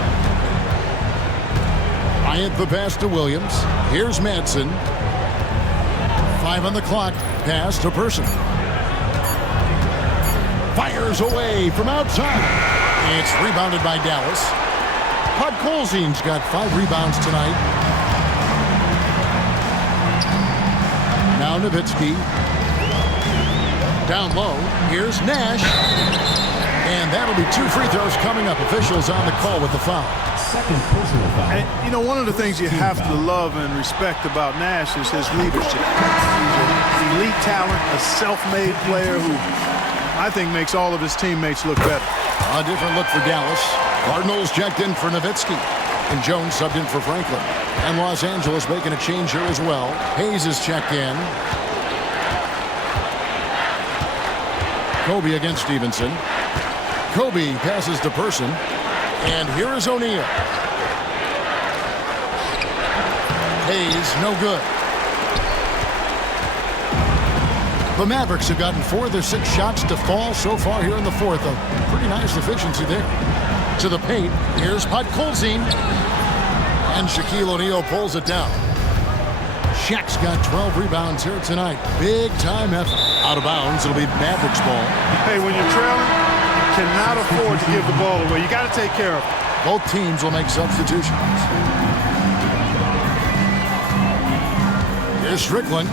Bryant the pass to Williams. Here's Madsen. 5 on the clock. Pass to Person. Fires away from outside. It's rebounded by Dallas. Podkolzin's got 5 rebounds tonight. Now Nowitzki. Down low. Here's Nash. And that'll be 2 free throws coming up. Officials on the call with the foul. Second personal foul. And, you know, one of the things you have to love and respect about Nash is his leadership. He's an elite talent, a self-made player who I think makes all of his teammates look better. A different look for Dallas. Cardinals checked in for Nowitzki. And Jones subbed in for Franklin. And Los Angeles making a change here as well. Hayes is checked in. Kobe against Stevenson. Kobe passes to Person. And here is O'Neal. Hayes, no good. The Mavericks have gotten 4 of their 6 shots to fall so far here in the fourth. A pretty nice efficiency there. To the paint. Here's Podkolzin. And Shaquille O'Neal pulls it down. Shaq's got 12 rebounds here tonight. Big time effort. Out of bounds. It'll be Mavericks ball. Hey, when you're trailing, you cannot afford to give the ball away. You got to take care of it. Both teams will make substitutions. Here's Strickland.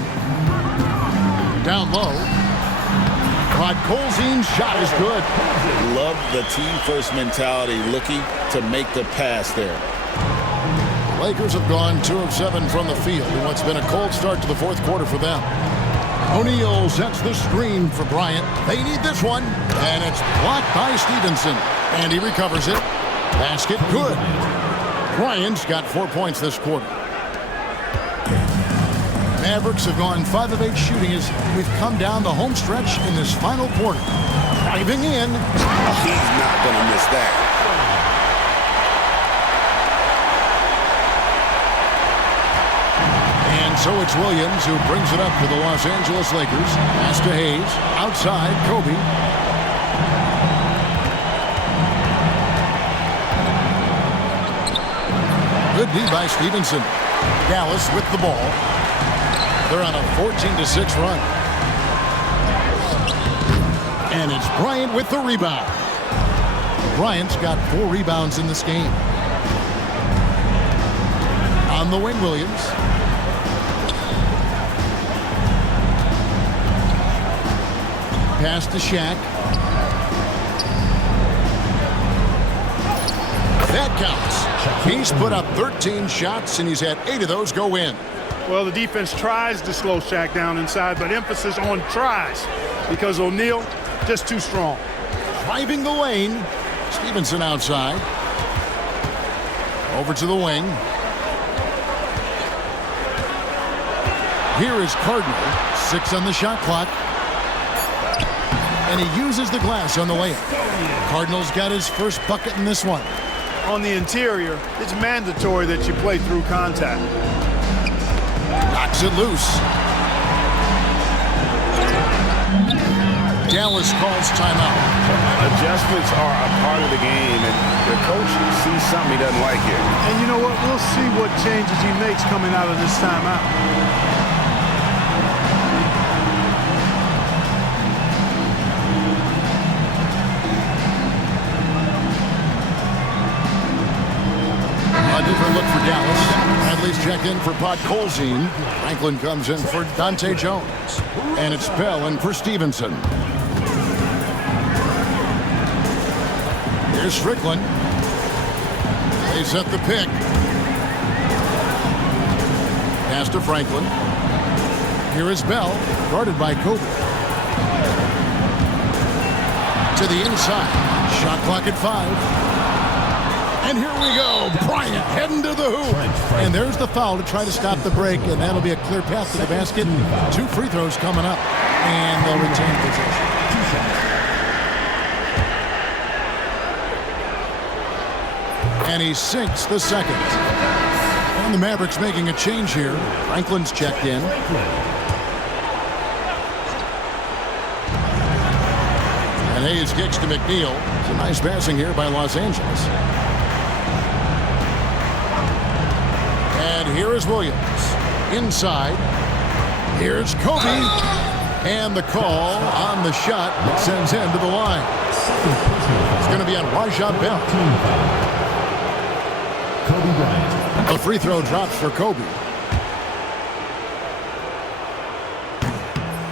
Down low. Podkolzin's shot is good. Love the team-first mentality, looking to make the pass there. Lakers have gone 2 of 7 from the field in what's been a cold start to the fourth quarter for them. O'Neal sets the screen for Bryant. They need this one, and it's blocked by Stevenson. And he recovers it. Basket good. Bryant's got 4 points this quarter. Mavericks have gone 5 of 8 shooting as we've come down the home stretch in this final quarter. Driving in. He's not going to miss that. And so it's Williams who brings it up for the Los Angeles Lakers. Pass to Hayes. Outside, Kobe. Good D by Stevenson. Dallas with the ball. They're on a 14-6 run. And it's Bryant with the rebound. Bryant's got 4 rebounds in this game. On the wing, Williams. Pass to Shaq. That counts. He's put up 13 shots, and he's had 8 of those go in. Well, the defense tries to slow Shaq down inside, but emphasis on tries because O'Neal just too strong. Driving the lane. Stevenson outside. Over to the wing. Here is Cardinal. 6 on the shot clock. And he uses the glass on the layup. Cardinal's got his first bucket in this one. On the interior, it's mandatory that you play through contact. Knocks it loose. Dallas calls timeout. Adjustments are a part of the game, and the coach sees something he doesn't like here. And you know what? We'll see what changes he makes coming out of this timeout. A different look for Dallas. Bradley's check in for Podkolzin. Franklin comes in for Dante Jones. And it's Bell in for Stevenson. Here's Strickland. They set the pick. Pass to Franklin. Here is Bell, guarded by Kobe. To the inside. Shot clock at 5. And here we go. Bryant heading to the hoop. And there's the foul to try to stop the break, and that'll be a clear path to the basket. 2 free throws coming up, and they'll retain possession. And he sinks the second. And the Mavericks making a change here. Franklin's checked in. Hayes kicks to McNeil. Some nice passing here by Los Angeles. And here is Williams. Inside. Here's Kobe. And the call on the shot that sends him to the line. It's going to be on Rajah Bell. Kobe Bryant. The free throw drops for Kobe.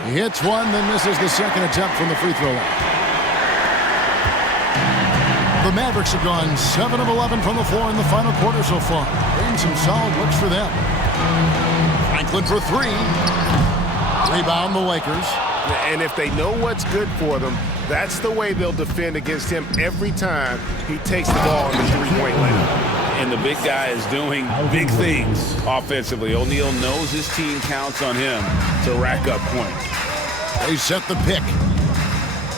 He hits one, then misses the second attempt from the free throw line. The Mavericks have gone 7 of 11 from the floor in the final quarter so far. Bringing some solid looks for them. Franklin for three. Rebound the Lakers. And if they know what's good for them, that's the way they'll defend against him every time he takes the ball in the three-point line. And the big guy is doing big things offensively. O'Neal knows his team counts on him to rack up points. They set the pick.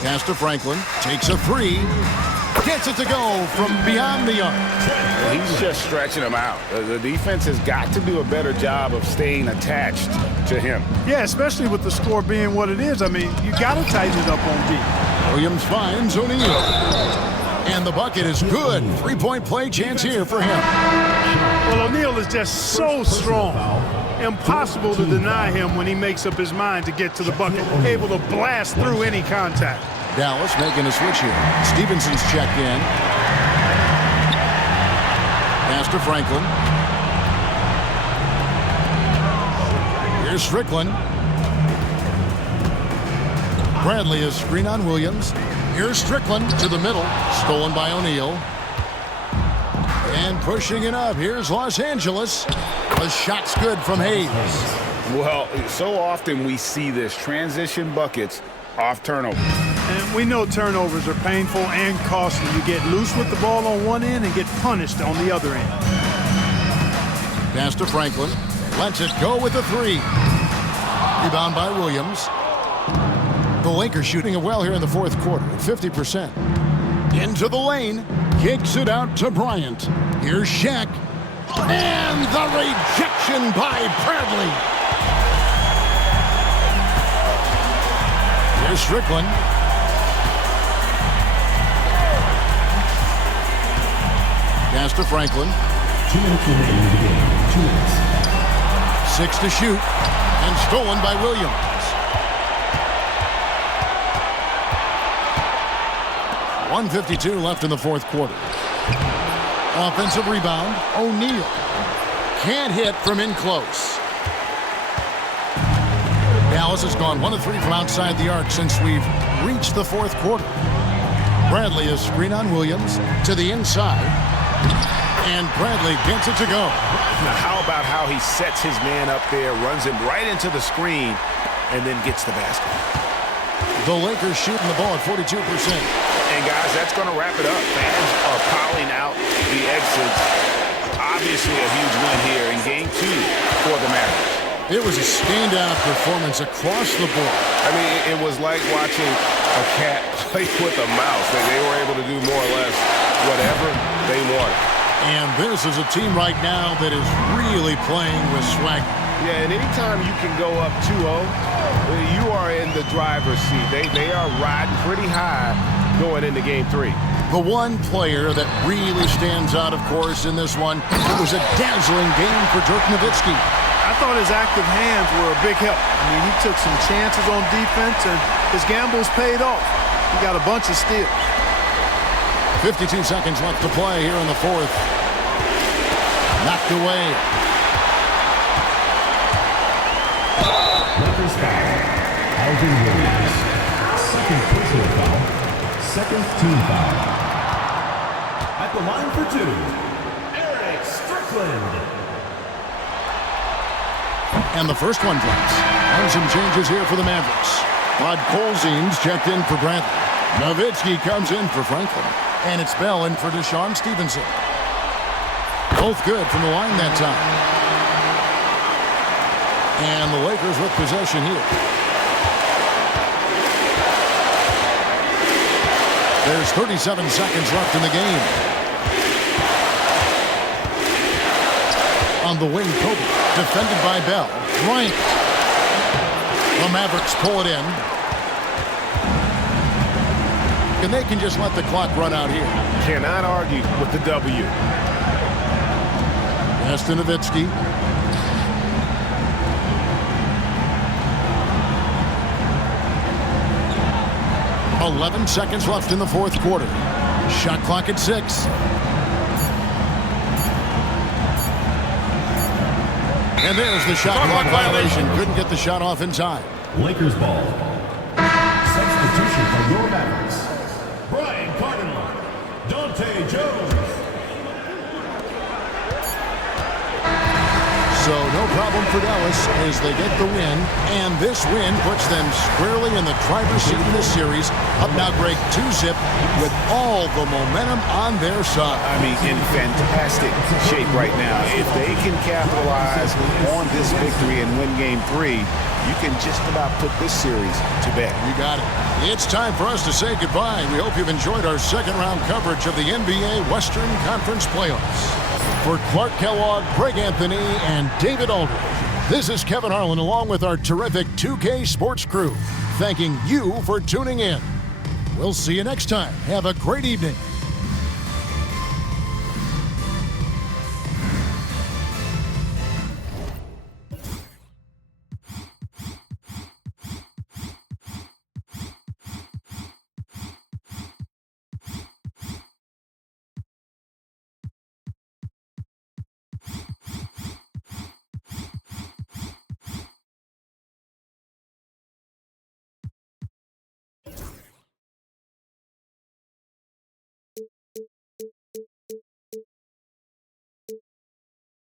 Pass to Franklin. Takes a three. Gets it to go from beyond the arc. He's just stretching him out. The defense has got to do a better job of staying attached to him. Yeah, especially with the score being what it is. I mean, you got to tighten it up on D. Williams finds O'Neal. And the bucket is good. Three-point play chance here for him. Well, O'Neal is just so strong. Impossible to deny him when he makes up his mind to get to the bucket. Able to blast through any contact. Dallas making a switch here. Stevenson's checked in. Pass to Franklin. Here's Strickland. Bradley is screen on Williams. Here's Strickland to the middle. Stolen by O'Neal. And pushing it up. Here's Los Angeles. The shot's good from Hayes. Well, so often we see this. Transition buckets off turnover. And we know turnovers are painful and costly. You get loose with the ball on one end and get punished on the other end. Pass to Franklin. Lets it go with the three. Rebound by Williams. The Lakers shooting it well here in the fourth quarter at 50%. Into the lane. Kicks it out to Bryant. Here's Shaq. And the rejection by Bradley. Here's Strickland. Pass to Franklin. 2 minutes remaining in the game. 2 minutes. 6 to shoot. And stolen by Williams. .152 left in the fourth quarter. Offensive rebound. O'Neal. Can't hit from in close. Dallas has gone 1 of 3 from outside the arc since we've reached the fourth quarter. Bradley is screen on Williams to the inside. And Bradley gets it to go. Now, how about how he sets his man up there, runs him right into the screen, and then gets the basket. The Lakers shooting the ball at 42%. And, guys, that's going to wrap it up. Fans are piling out the exits. Obviously a huge win here in Game 2 for the Mavericks. It was a standout performance across the board. I mean, it was like watching a cat play with a mouse. They were able to do more or less whatever they wanted. And this is a team right now that is really playing with swag. Yeah, and anytime you can go up 2-0, you are in the driver's seat. They are riding pretty high going into Game 3. The one player that really stands out, of course, in this one, it was a dazzling game for Dirk Nowitzki. I thought his active hands were a big help. I mean, he took some chances on defense, and his gambles paid off. He got a bunch of steals. 52 seconds left to play here in the fourth. Knocked away. Lakers foul. Alvin Williams. Second personal foul. Second team foul. At the line for 2, Eric Strickland. And the first one drops. And some changes here for the Mavericks. Rod Colzine's checked in for Bradley. Nowitzki comes in for Franklin. And it's Bell in for Deshaun Stevenson. Both good from the line that time. And the Lakers with possession here. There's 37 seconds left in the game. On the wing, Kobe. Defended by Bell. Bryant. The Mavericks pull it in. and they can just let the clock run out here. Cannot argue with the W. Nowitzki. .11 seconds left in the fourth quarter. Shot clock at 6. And there's the shot clock violation. Couldn't get the shot off in time. Lakers ball. Substitution for your Mavericks. Brian Cardinal. Dante Jones. So no problem for Dallas as they get the win, and this win puts them squarely in the driver's seat in this series. Up now, Greg, 2-zip with all the momentum on their side. I mean, in fantastic shape right now. If they can capitalize on this victory and win Game 3, you can just about put this series to bed. You got it. It's time for us to say goodbye. We hope you've enjoyed our second-round coverage of the NBA Western Conference Playoffs. For Clark Kellogg, Greg Anthony, and David Aldridge, this is Kevin Harlan along with our terrific 2K Sports crew, thanking you for tuning in. We'll see you next time. Have a great evening.